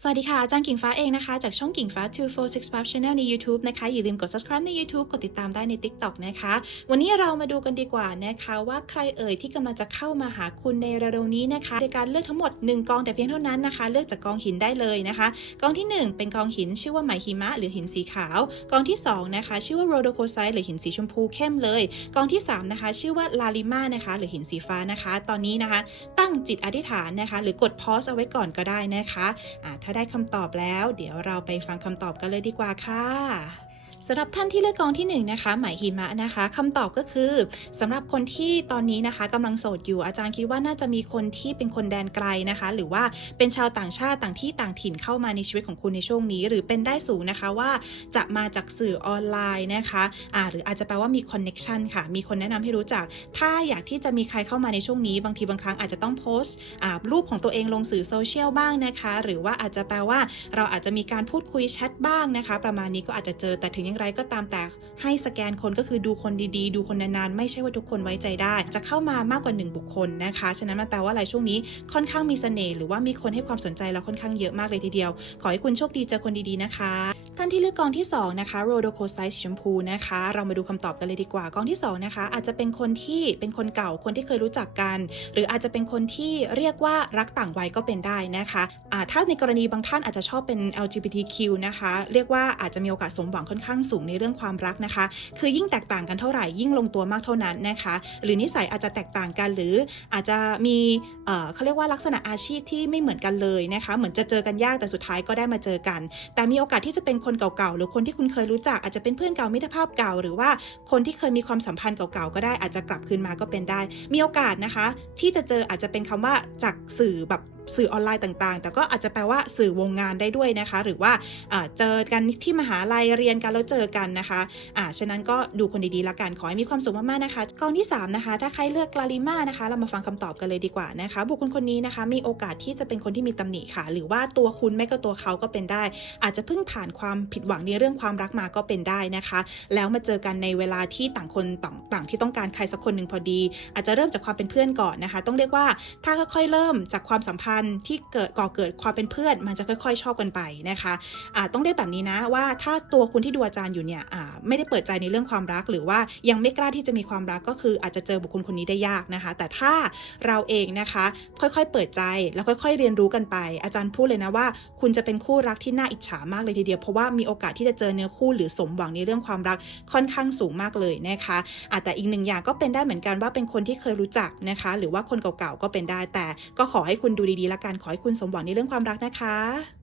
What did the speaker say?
สวัสดีค่ะ อาจารย์กิ่งฟ้าเองนะคะ จากช่องกิ่งฟ้า 2465 Channel ใน YouTube นะคะ อย่าลืมกด subscribe ใน YouTube กดติดตามได้ใน TikTok นะคะ วันนี้เรามาดูกันดีกว่านะคะว่าใครเอ่ยที่กำลังจะเข้ามาหาคุณในเร็วๆนี้นะคะโดยการเลือกทั้งหมด 1 กองแต่เพียงเท่านั้นนะคะ เลือกจากกองหินได้เลยนะคะ กองทีหนึ่1 เป็นกองหินชื่อว่าไหมหิมะ หรือหินสีขาว กองที่2นะคะชื่อว่าโรโดโคไซหรือหินสีชมพูเข้มเลย กองที่3นะคะชื่อว่าลาลิมานะคะหรือหินสีฟ้านะคะ ตอนนี้นะคะ ตั้งจิตอธิษฐานนะคะ หรือกดพอสเอาไว้ก่อนก็ได้นะคะถ้าได้คำตอบแล้ว เดี๋ยวเราไปฟังคำตอบกันเลยดีกว่าค่ะ สำหรับท่านที่เลือกกองที่1นงนะคะหมายหิมะนะคะคำตอบก็คือสำหรับคนที่ตอนนี้นะคะกำลังโสดอยู่อาจารย์คิดว่าน่าจะมีคนที่เป็นคนแดนไกลนะคะ หรือว่าเป็นชาวต่างชาติต่างที่ต่างถิ่นเข้ามาในชีวิตของคุณในช่วงนี้ หรือเป็นได้สูงนะคะว่าจะมาจากสื่อออนไลน์นะคะอ่าหรืออาจจะแปลว่ามีคอนเน็ชันค่ะมีคนแนะนำให้รู้จัก ถ้าอยากที่จะมีใครเข้ามาในช่วงนี้ บางทีบางครั้งอาจจะต้องโพสต์อ่ารูปของตัวเองลงสื่อโซเชียลบ้างนะคะ หรือว่าอาจจะแปลว่าเราอาจจะมีการพูดคุยแชทบ้างนะคะ ประมาณนี้ก็อาจจะเจอแต่ถึงอย่างไรก็ตามแต่ให้สแกนคนก็คือดูคนดีๆ ดูคนนานๆ ไม่ใช่ว่าทุกคนไว้ใจได้ จะเข้ามามากกว่า 1 บุคคลนะคะ ฉะนั้นมันแปลว่าอะไรช่วงนี้ค่อนข้างมีเสน่ห์หรือว่ามีคนให้ความสนใจเราค่อนข้างเยอะมากเลยทีเดียว ขอให้คุณโชคดีเจอคนดีๆนะคะ ท่านที่เลือกกองที่ 2 นะคะโรโดโคไซส์ชมพูนะคะ เรามาดูคำตอบกันเลยดีกว่ากองที่ 2 นะคะ อาจจะเป็นคนที่เป็นคนเก่าคนที่เคยรู้จักกัน หรืออาจจะเป็นคนที่เรียกว่ารักต่างวัยก็เป็นได้นะคะอ่าถ้าในกรณีบางท่านอาจจะชอบเป็น LGBTQ นะคะ เรียกว่าอาจจะมีโอกาสสมหวังค่อนข้างสูงในเรื่องความรักนะคะ คือยิ่งแตกต่างกันเท่าไหร่ยิ่งลงตัวมากเท่านั้นนะคะ หรือนิสัยอาจจะแตกต่างกันหรืออาจจะมีเขาเรียกว่าลักษณะอาชีพที่ไม่เหมือนกันเลยนะคะ เหมือนจะเจอกันยากแต่สุดท้ายก็ได้มาเจอกัน แต่มีโอกาสที่จะเป็นคนเก่าๆหรือคนที่คุณเคยรู้จักอาจจะเป็นเพื่อนเก่ามิตรภาพเก่า หรือว่าคนที่เคยมีความสัมพันธ์เก่าๆก็ได้อาจจะกลับคืนมาก็เป็นได้ มีโอกาสนะคะ ที่จะเจออาจจะเป็นคำว่าจากสื่อแบบสื่อออนไลน์ต่างๆ แต่ก็อาจจะแปลว่าสื่อวงงานได้ด้วยนะคะ หรือว่าเจอกันที่มหาลัยเรียนกันแล้วเจอกันนะคะอ่าฉะนั้นก็ดูคนดีๆละกัน ขอให้มีความสุขมากๆนะคะ กองที่สามนะคะ ถ้าใครเลือกลาลิมานะคะ เรามาฟังคำตอบกันเลยดีกว่านะคะ บุคคลคนนี้นะคะ มีโอกาสที่จะเป็นคนที่มีตำหนิค่ะ หรือว่าตัวคุณไม่ก็ตัวเขาก็เป็นได้ อาจจะเพิ่งผ่านความผิดหวังในเรื่องความรักมาก็เป็นได้นะคะ แล้วมาเจอกันในเวลาที่ต่างคนต่าง ต่างที่ต้องการใครสักคนหนึ่งพอดี อาจจะเริ่มจากความเป็นเพื่อนก่อนนะคะ ต้องเรียกว่าถ้าค่อยๆเริ่มจากความสัมพันธ์ที่เกิดก่อเกิดความเป็นเพื่อน มันจะค่อย ๆ ชอบกันไปนะคะอ่าต้องเรียกแบบนี้นะว่าถ้าตัวคุณที่ดูอาจารย์อยู่เนี่ยไม่ได้เปิดใจในเรื่องความรัก หรือว่ายังไม่กล้าที่จะมีความรักก็คืออาจจะเจอบุคคลคนนี้ได้ยากนะคะ แต่ถ้าเราเองนะคะ ค่อยๆ เปิดใจแล้วค่อยๆ เรียนรู้กันไป อาจารย์พูดเลยนะว่า คุณจะเป็นคู่รักที่น่าอิจฉามากเลยทีเดียวเพราะว่ามีโอกาสที่จะเจอเนื้อคู่หรือสมหวังในเรื่องความรักค่อนข้างสูงมากเลยนะคะอะแต่อีกหนึ่งอย่างก็เป็นได้เหมือนกันว่าเป็นคนที่เคยรู้จักนะคะ หรือว่าคนเก่าๆก็เป็นได้แต่ ก็ขอให้คุณดูดีๆละกันขอให้คุณสมหวังในเรื่องความรักนะคะ